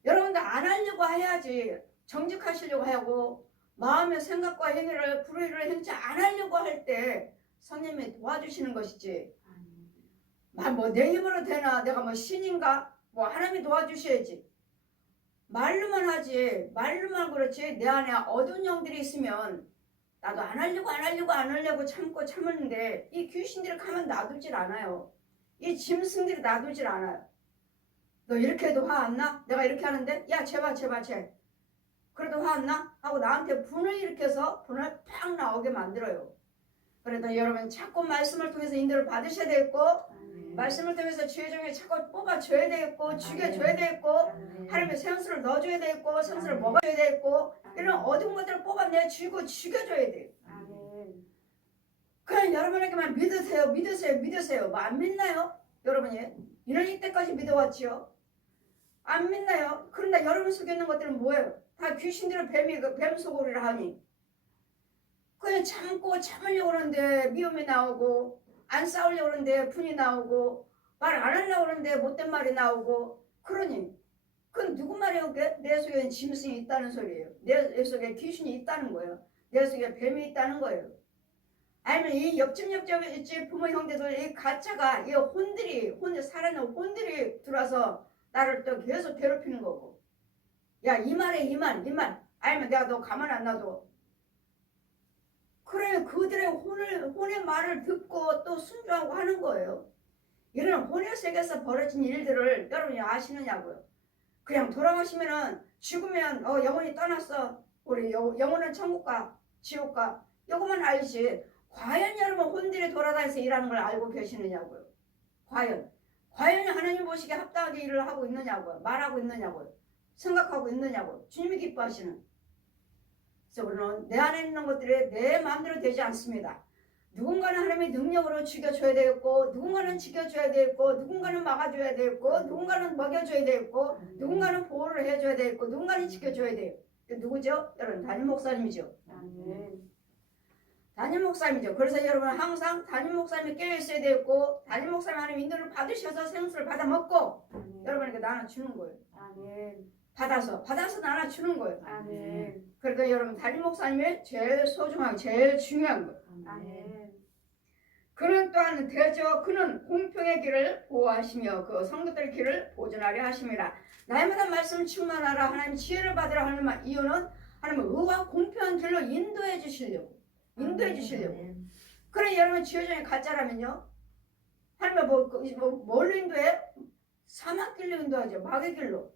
여러분들 안 하려고 해야지. 정직하시려고 하고 마음의 생각과 행위를 불의를 행치 안 하려고 할 때 성령님이 도와주시는 것이지. 뭐 내 힘으로 되나 내가 뭐 신인가 뭐 하나님이 도와주셔야지. 말로만 하지, 말로만 그렇지 내 안에 어두운 영들이 있으면 나도 안 하려고 참고 참았는데 이 귀신들이 가만 놔두질 않아요. 이 짐승들이 놔두질 않아요. 너 이렇게 해도 화 안 나? 내가 이렇게 하는데 야 제발 그래도 화 안 나? 하고 나한테 분을 일으켜서 분을 팍 나오게 만들어요. 그래도 여러분 자꾸 말씀을 통해서 인도를 받으셔야 되겠고 말씀을 통해서 주의 종에 자꾸 뽑아줘야 되겠고 죽여줘야 되겠고 하나님의 생수를 넣어줘야 되겠고 생수를 먹어줘야 되겠고 이런 어두운 것들을 뽑아내 주고 죽여줘야 돼요. 그냥 여러분에게만 믿으세요. 뭐 안 믿나요? 여러분이 이런 이때까지 믿어왔지요? 안 믿나요? 그런데 여러분 속에 있는 것들은 뭐예요? 다 귀신들의 뱀 소굴이라 하니 그냥 참으려고 하는데 미움이 나오고 안 싸우려고 하는데 분이 나오고 말 안 하려고 하는데 못된 말이 나오고 그러니 그건 누구 말이에요? 내 속에 짐승이 있다는 소리예요. 내 속에 귀신이 있다는 거예요. 내 속에 뱀이 있다는 거예요. 아니면 이 옆집 부모 형제들 이 가짜가 이 혼들이 살아있는 혼들이 들어와서 나를 또 계속 괴롭히는 거고 야 이 말에 이만 아니면 내가 너 가만 안 놔둬. 그래 그들의 혼의 말을 듣고 또 순종하고 하는 거예요. 이런 혼의 세계에서 벌어진 일들을 여러분이 아시느냐고요. 그냥 돌아가시면은 죽으면 영혼이 떠났어. 우리 영혼은 천국가 지옥가 이거만 알지. 과연 여러분 혼들이 돌아다니면서 일하는 걸 알고 계시느냐고요. 과연 하나님 보시기에 합당하게 일을 하고 있느냐고요. 말하고 있느냐고요. 생각하고 있느냐고요. 주님이 기뻐하시는. 그래서 우리는 내 안에 있는 것들이 내 마음대로 되지 않습니다. 누군가는 하나님의 능력으로 죽여줘야 되겠고 누군가는 지켜줘야 되겠고 누군가는 막아줘야 되겠고 누군가는 먹여줘야 되겠고 누군가는 보호를 해줘야 되겠고 누군가는 지켜줘야 돼요. 누구죠? 여러분 담임 목사님이죠. 담임 목사님이죠. 그래서 여러분 항상 담임 목사님이 깨어있어야 되겠고 담임 목사님 하나님 인도를 받으셔서 생수를 받아 먹고 여러분에게 나눠주는 거예요. 받아서 나눠주는 거예요. 그러니까 여러분 담임 목사님이 제일 소중하고 제일 중요한 거예요. 그는 또한 대저 그는 공평의 길을 보호하시며 그 성도들의 길을 보존하려 하심이라. 날마다 말씀을 충만하라. 하나님 지혜를 받으라 하는 이유는 하나님은 의와 공평한 길로 인도해 주시려고. 그래 여러분 지혜 중에 가짜라면요. 하나님은 뭘로 인도해? 사막길로 인도하죠. 마귀 길로.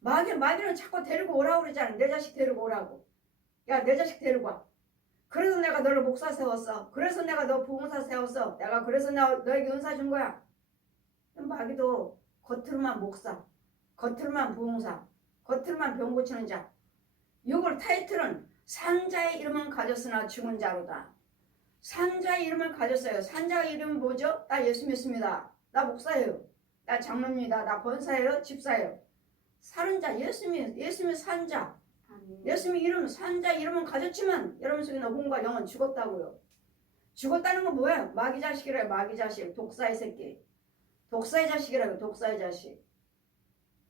마귀는 자꾸 데리고 오라고 그러잖아. 내 자식 데리고 오라고. 야 내 자식 데리고 와. 그래서 내가 너를 목사 세웠어. 그래서 내가 너 부흥사 세웠어. 내가 그래서 너에게 은사 준 거야. 마귀도 겉으로만 목사, 겉으로만 부흥사, 겉으로만 병 고치는 자. 이걸 타이틀은 산자의 이름은 가졌으나 죽은 자로다. 산자의 이름을 가졌어요. 산자의 이름은 뭐죠? 나 예수 믿습니다. 나 목사예요. 나 장로입니다. 나 권사예요. 집사예요. 사는 자, 예수님 산자. 예수님 이름, 산자 이름은 가졌지만 여러분 속에 있는 혼과 영은 죽었다고요. 죽었다는 건 뭐예요? 마귀 자식이래요. 마귀 자식. 독사의 새끼. 독사의 자식이라고. 독사의 자식.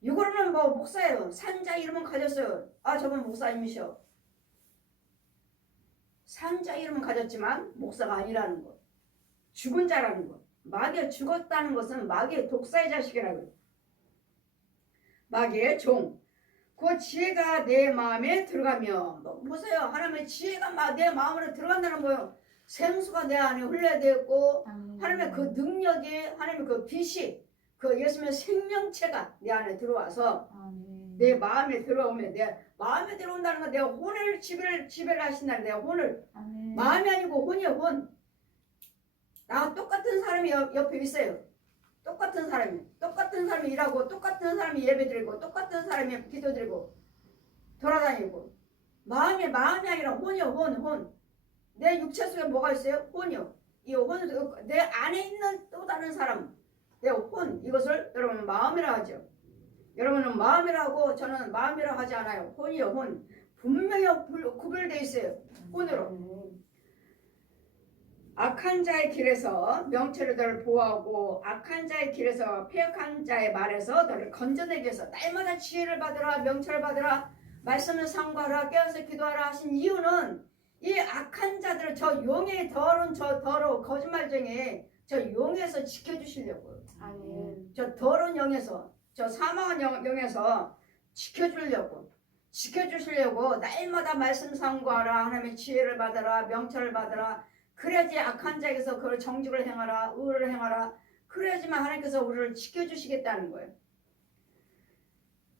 이거는 뭐 목사예요. 산자 이름은 가졌어요. 아 저분 목사님이셔. 산자 이름은 가졌지만 목사가 아니라는 것. 죽은 자라는 것. 마귀가 죽었다는 것은 마귀의 독사의 자식이라고요. 마귀의 종. 그 지혜가 내 마음에 들어가며 보세요. 하나님의 지혜가 내 마음으로 들어간다는 거예요. 생수가 내 안에 흘러야 되겠고 하나님의 그 능력이 하나님의 그 빛이 그 예수님의 생명체가 내 안에 들어와서 내 마음에 들어오면 내 마음에 들어온다는 건 내가 혼을 지배를 하신다는 내가 혼을 마음이 아니고 혼이요 혼. 나와 똑같은 사람이 옆에 있어요. 똑같은 사람이 일하고 똑같은 사람이 예배드리고 똑같은 사람이 기도드리고 돌아다니고 마음이 아니라 혼이요 혼. 내 육체 속에 뭐가 있어요? 혼이요. 이 혼, 내 안에 있는 또 다른 사람 내 혼 이것을 여러분 마음이라 하죠. 여러분은 마음이라고 저는 마음이라 하지 않아요. 혼이요 혼. 분명히 구별되어 있어요. 혼으로. 악한 자의 길에서 명철을 너를 보호하고 악한 자의 길에서 패역한 자의 말에서 너를 건져내기 위해서 날마다 지혜를 받으라 명철을 받으라 말씀을 상고하라 깨어서 기도하라 하신 이유는 이 악한 자들을 저 용의 더러운 거짓말쟁이 저 용에서 지켜주시려고요. 저 더러운 영에서 저 사망한 영에서 지켜주시려고 날마다 말씀 상고하라. 하나님의 지혜를 받아라. 명철을 받아라. 그래야지 악한 자에게서 그걸 정직을 행하라. 의를 행하라. 그래야지만 하나님께서 우리를 지켜주시겠다는 거예요.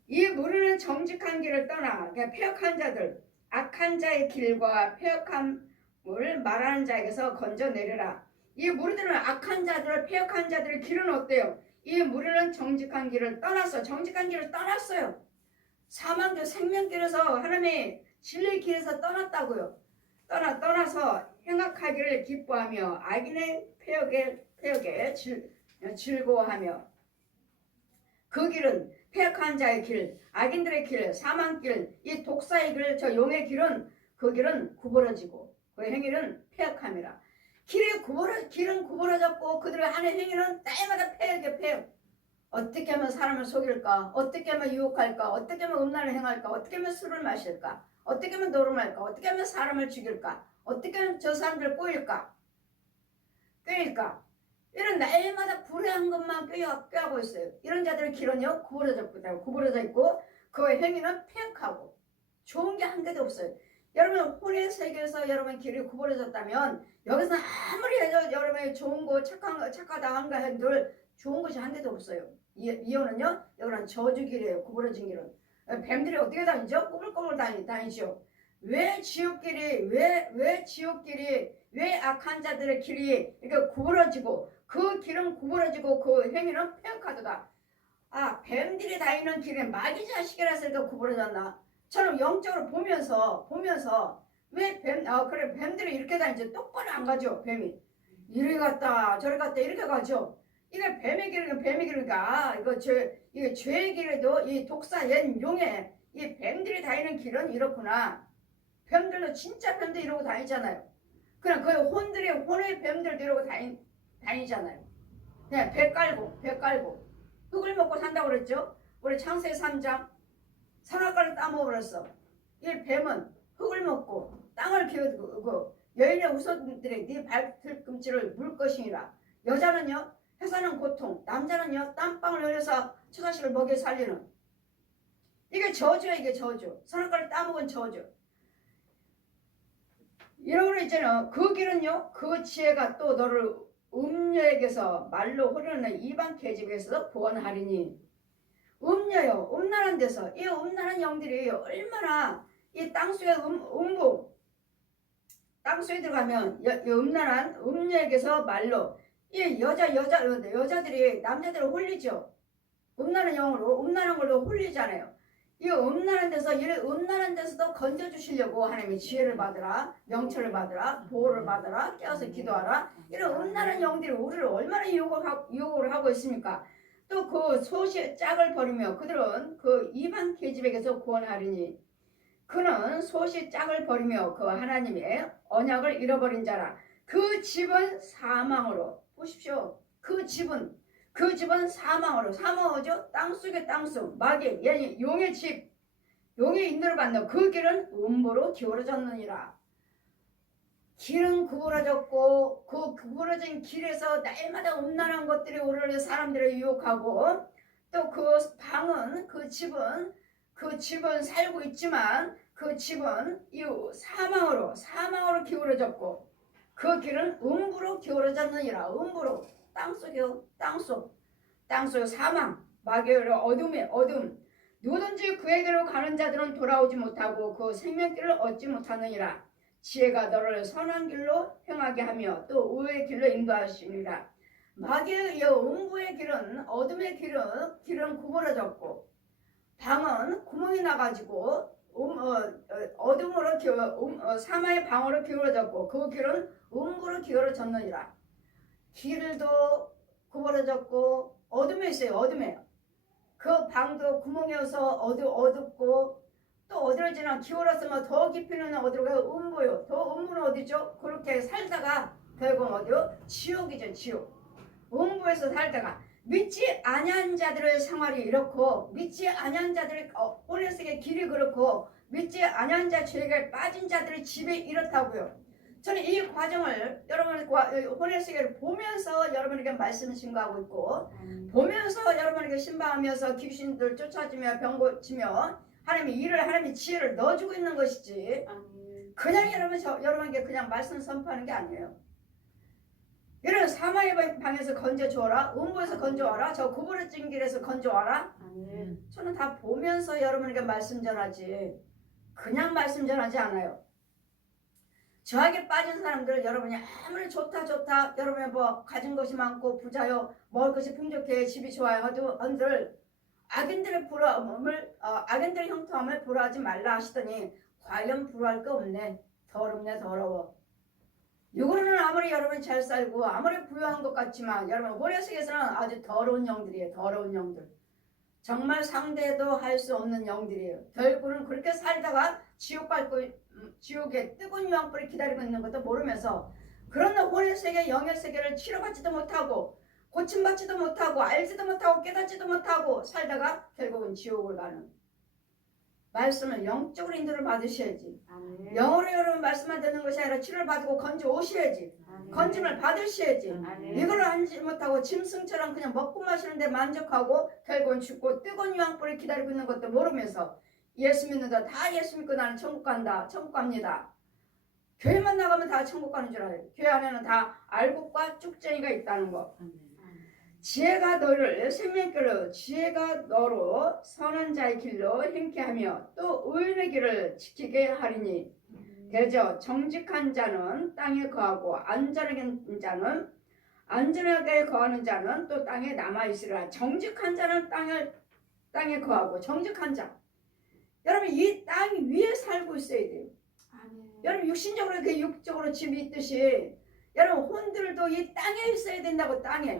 이 무리는 정직한 길을 떠나 패역한 자들, 악한 자의 길과 패역함을 말하는 자에게서 건져내려라. 이 무리들은 악한 자들, 패역한 자들의 길은 어때요? 이 무리는 정직한 길을 떠났어요. 사망길, 생명길에서 하나님의 진리의 길에서 떠났다고요. 떠나서 행악하기를 기뻐하며 악인의 패역에 즐거워하며 그 길은 패역한 자의 길, 악인들의 길, 사망길, 이 독사의 길, 저 용의 길은 그 길은 구부러지고 그 행위는 패역함이라. 길은 구부러졌고 그들의 하는 행위는 때마다 패역. 어떻게 하면 사람을 속일까? 어떻게 하면 유혹할까? 어떻게 하면 음란을 행할까? 어떻게 하면 술을 마실까? 어떻게 하면 노름할까? 어떻게 하면 사람을 죽일까? 어떻게 하면 저 사람들 꼬일까? 이런 날마다 불의한 것만 꾀하고 있어요. 이런 자들의 길은요 구부러져 있고 그 행위는 패역하고 좋은 게 한 개도 없어요. 여러분 혼의 세계에서 여러분 길이 구부러졌다면 여기서는 아무리 해도 여러분이 좋은 거 착하다 한가 한들 좋은 것이 한 개도 없어요. 이혼은요 여기는 저주길이에요. 구부러진 길은 뱀들이 어떻게 다니죠? 꼬불꼬불 다니죠. 왜 지옥길이 왜 악한 자들의 길이 이렇게 구부러지고 그 길은 구부러지고 그 행위는 패역하도다. 아 뱀들이 다니는 길에 마귀 자식이라서 이렇게 구부러졌나? 저는 영적으로 보면서 왜 뱀들이 이렇게 다니지 똑바로 안 가죠. 뱀이 이리 갔다 저리 갔다 이렇게 가죠. 이게 뱀의 길이니까 이게 죄의 길에도 이 독사 옛 용의 이 뱀들이 다니는 길은 이렇구나. 뱀들도 진짜 뱀들 이러고 다니잖아요. 그냥 그 혼의 뱀들도 이러고 다니잖아요. 그냥 배 깔고 흙을 먹고 산다고 그랬죠. 우리 창세기 3장 선악과를 따먹어버렸어. 이 뱀은 흙을 먹고 땅을 기어두고 여인의 우선들의 네 발뒤꿈치를 물 것이니라. 여자는요 회사는 고통, 남자는요 땀방울 흘려서 처자식을 먹여 살리는 이게 저주야. 이게 저주. 선악과를 따먹은 저주. 이러므로 있잖아. 그 길은요 그 지혜가 또 너를 음녀에게서 말로 흐르는 이방 계집에서 구원하리니. 음녀요 음란한 데서 이 음란한 영들이 얼마나 이 땅속에 땅속에 들어가면 음란한 음녀에게서 말로 이 여자들이 남자들을 홀리죠. 음란한 걸로 홀리잖아요. 이 음란한 데서도 건져주시려고 하나님의 지혜를 받으라, 명철을 받으라, 보호를 받으라, 깨어서 기도하라. 이런 음란한 영들이 우리를 얼마나 유혹을 하고 있습니까? 또 그 소시의 짝을 버리며 그들은 그 이방 계집에게서 구원하리니 그는 소시의 짝을 버리며 그 하나님의 언약을 잃어버린 자라. 그 집은 사망으로 보십시오. 그 집은 사망으로 사망하죠. 땅속의 땅속 마귀 용의 집 용의 인도를 받는 그 길은 음보로 기울어졌느니라. 길은 구부러졌고 그 구부러진 길에서 날마다 음란한 것들이 우리를 사람들을 유혹하고 또 그 방은 그 집은 살고 있지만 그 집은 이 사망으로 기울어졌고 그 길은 음부로 기울어졌느니라. 음부로 땅속 사망 마귀의 어둠 누구든지 그에게로 가는 자들은 돌아오지 못하고 그 생명길을 얻지 못하느니라. 지혜가 너를 선한 길로 행하게 하며 또 의의 길로 인도하시니라. 마귀의 음부의 길은 어둠의 길은 구부러졌고 방은 구멍이 나가지고 어둠으로 사마의 방으로 기울어졌고 그 길은 음부로 기울어졌느니라. 길도 구부러졌고 어둠에 있어요. 어둠에 그 방도 구멍이어서 어둡고 또 어디로 지나 기울었으면 더 깊이는 어디로 가요? 음부요. 더 음부는 어디죠? 그렇게 살다가 결국 어디요? 지옥이죠. 지옥. 음부에서 살다가 믿지 아니한 자들의 생활이 이렇고 믿지 아니한 자들의 혼의 세계 길이 그렇고 믿지 아니한 자 죄에 빠진 자들의 집이 이렇다고요. 저는 이 과정을 여러분 혼의 세계를 보면서 여러분에게 말씀을 증거하고 있고 보면서 여러분에게 신방하면서 귀신들 쫓아주며 병 고치며 하나님이 지혜를 넣어주고 있는 것이지 그냥 여러분에게 그냥 말씀 선포하는 게 아니에요. 이런 사마의 방에서 건져주어라, 음부에서 건져와라, 저 구부러진 길에서 건져와라. 저는 다 보면서 여러분에게 말씀 전하지 그냥 말씀 전하지 않아요. 저하게 빠진 사람들 여러분이 아무리 좋다 여러분이 뭐 가진 것이 많고 부자요 먹을 것이 풍족해 집이 좋아요 하도 한들 악인들의 악인들의 형통함을 부러워하지 말라 하시더니 과연 부러워할 거 없네. 더럽네 더러워. 이거는 아무리 여러분이 잘 살고 아무리 부유한 것 같지만 여러분 혼의 세계에서는 아주 더러운 영들이에요. 더러운 영들. 정말 상대도 할 수 없는 영들이에요. 결국은 그렇게 살다가 지옥의 뜨거운 유황불이 기다리고 있는 것도 모르면서 그런 혼의 세계, 영의 세계를 치료받지도 못하고 고침받지도 못하고 알지도 못하고 깨닫지도 못하고 살다가 결국은 지옥을 가는 말씀을 영적으로 인도를 받으셔야지. 영어로 여러분 말씀만 듣는 것이 아니라 치료를 받고 건져 오셔야지. 건짐을 받으셔야지. 이걸 하지 못하고 짐승처럼 그냥 먹고 마시는데 만족하고 결국은 죽고 뜨거운 유황불이 기다리고 있는 것도 모르면서 예수 믿는다. 다 예수 믿고 나는 천국 간다. 천국 갑니다. 교회만 나가면 다 천국 가는 줄 알아요. 교회 안에는 다 알곡과 쭉쟁이가 있다는 거. 지혜가 너를 생명길로 지혜가 너로 선한 자의 길로 행케 하며 또 의인의 길을 지키게 하리니 대저 정직한 자는 땅에 거하고 안전하게 거하는 자는 또 땅에 남아있으리라. 정직한 자는 땅에 거하고 정직한 자 여러분 이 땅 위에 살고 있어야 돼요. 여러분 육신적으로 그 육적으로 집이 있듯이 여러분 혼들도 이 땅에 있어야 된다고. 땅에.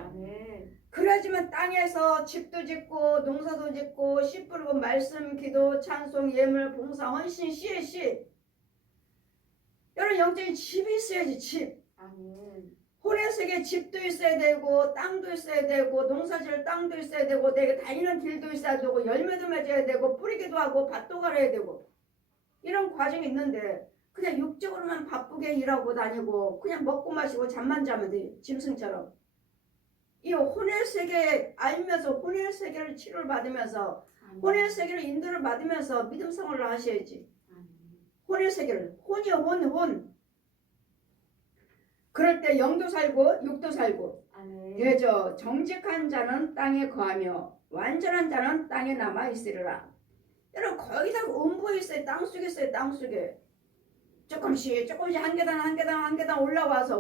그래야지만 땅에서 집도 짓고 농사도 짓고 씨 뿌리고 말씀 기도 찬송 예물 봉사 헌신 씨 여러분 영적인 집이 있어야지. 집. 혼의 세계 집도 있어야 되고 땅도 있어야 되고 농사지을 땅도 있어야 되고 내가 다니는 길도 있어야 되고 열매도 맺어야 되고 뿌리기도 하고 밭도 갈아야 되고 이런 과정이 있는데 그냥 육적으로만 바쁘게 일하고 다니고 그냥 먹고 마시고 잠만 자면 돼. 짐승처럼. 이 혼의 세계 알면서 혼의 세계를 치료를 받으면서 혼의 세계를 인도를 받으면서 믿음 생활을 하셔야지. 혼의 세계를. 혼이요 혼. 그럴 때 영도 살고 육도 살고. 대저 정직한 자는 땅에 거하며 완전한 자는 땅에 남아 있으리라. 여러분 거의 다 음부에 있어요. 땅속에 있어요. 땅속에. 조금씩 한 계단 올라와서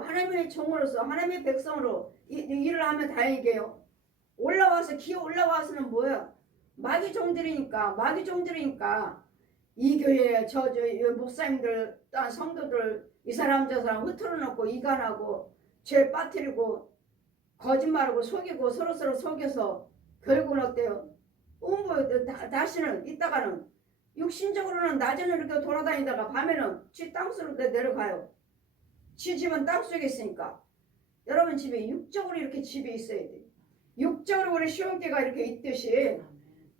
하나님의 종으로서 하나님의 백성으로 일을 하면 다행이게요. 기어 올라와서는 뭐야? 마귀 종들이니까 이 교회 저 목사님들 성도들 이 사람 저 사람 흐트러놓고 이간하고 죄 빠뜨리고 거짓말하고 속이고 서로 속여서 결국은 어때요? 다시는 이따가는 육신적으로는 낮에는 이렇게 돌아다니다가 밤에는 지 땅속으로 내려가요. 지 집은 땅속에 있으니까. 여러분 집에 육적으로 이렇게 집이 있어야 돼요. 육적으로 우리 시온계가 이렇게 있듯이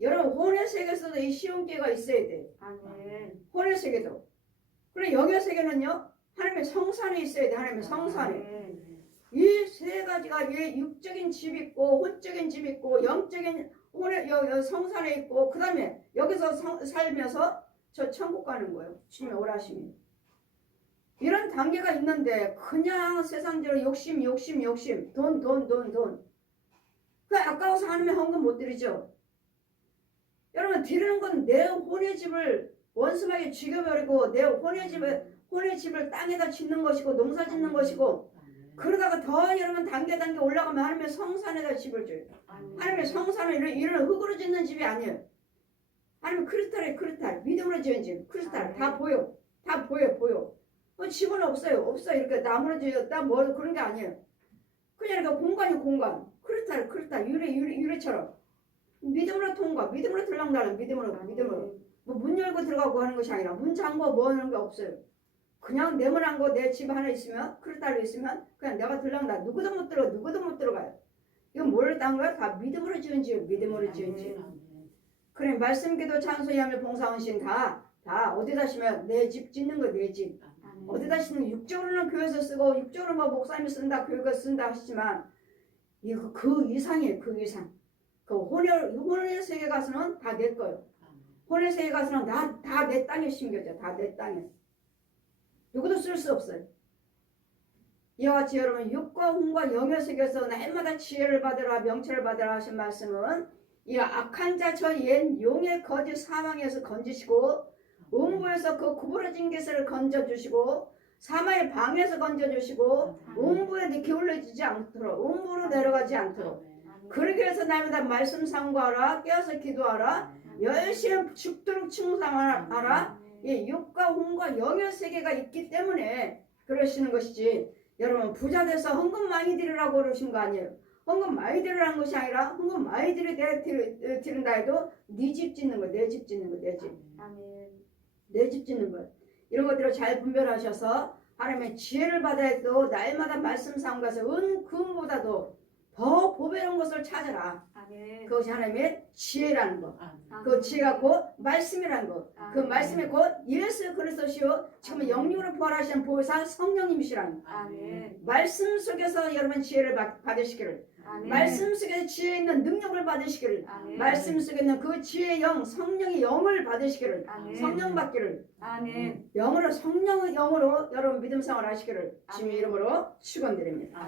여러분 혼의 세계에서도 이 시온계가 있어야 돼요. 혼의 세계도. 그리고 영의 세계는요. 하나님의 성산에 있어야 돼. 하나님의 성산에. 이 세 가지가 이 육적인 집이 있고 혼적인 집이 있고 영적인 성산에 있고 그 다음에 여기서 살면서 저 천국 가는 거예요. 주님이 오라시면. 이런 단계가 있는데 그냥 세상대로 욕심 돈. 그 아까워서 하나님의 헌금 못 드리죠. 여러분 드리는 건 내 혼의 집을 원수마게 죽여버리고 내 혼의 집을 땅에다 짓는 것이고 농사 짓는 것이고 그러다가 더 여러분 단계 올라가면 하나님의 성산에다 집을 줘요. 하나님의 성산을 이런 흙으로 짓는 집이 아니에요. 하나님 크리스탈 믿음으로 지은 집 크리스탈 다 보여. 집은 없어요. 이렇게 나무로 지었다 뭐 그런 게 아니에요. 그냥 이렇게 공간 크리스탈 유리처럼 믿음으로 통과 믿음으로 들락날락 믿음으로 뭐 문 열고 들어가고 하는 것이 아니라 문 잠궈 뭐 하는 게 없어요. 그냥 네모난 거 내 집 하나 있으면 크리스탈로 있으면 그냥 내가 들락날락 누구도 못 들어가요. 이건 뭘로 딴 거야? 다 믿음으로 지은 집. 그래 말씀 기도 찬송 예물 봉사 헌신 다 어디다 심으면 내 집 짓는 거 내 집. 어디다 쓰는 육적으로는 교회에서 쓰고 육적으로 뭐 목사님이 쓴다 교회가 쓴다 하시지만 이거 그 이상이에요. 그 이상. 그 혼의 세계 가서는 다 내 거예요. 혼의 세계 가서는 다 내 땅에 심겨져. 다 내 땅에. 누구도 쓸 수 없어요. 이와 같이 여러분 육과 혼과 영의 세계에서 날마다 지혜를 받으라 명철을 받으라 하신 말씀은 이 악한 자 저 옛 용의 거짓 사망에서 건지시고 음부에서 그 구부러진 것을 건져주시고 사마의 방에서 건져주시고 음부에 기울어지지 않도록 음부로 내려가지 않도록 그러기 위해서 날마다 말씀 상고하라 깨어서 기도하라 열심히 죽도록 충성하라 이 육과 혼과 영의 세계가 있기 때문에 그러시는 것이지 여러분 부자 돼서 헌금 많이 드리라고 그러신 거 아니에요. 헌금 많이 드리라는 것이 아니라 헌금 많이 드린다 해도 네 집 짓는 거 내 집 짓는 거 내 집 내 집 짓는 것 이런 것들을 잘 분별하셔서 하나님의 지혜를 받아야 또 날마다 말씀 상가서 금보다도 더 보배로운 것을 찾아라. 그것이 하나님의 지혜라는 것. 그 지혜가 곧 말씀이라는 것. 그 말씀이 곧 예수 그리스도시요 지금 영육으로 부활하신 보혜사 성령님이시라는 것. 말씀 속에서 여러분 지혜를 받으시기를 말씀 속에 지혜 있는 능력을 받으시기를 말씀 속에 있는 그 지혜의 영 성령의 영을 받으시기를 성령 받기를 영으로 성령의 영으로 여러분 믿음 생활 하시기를 주님의 이름으로 축원드립니다.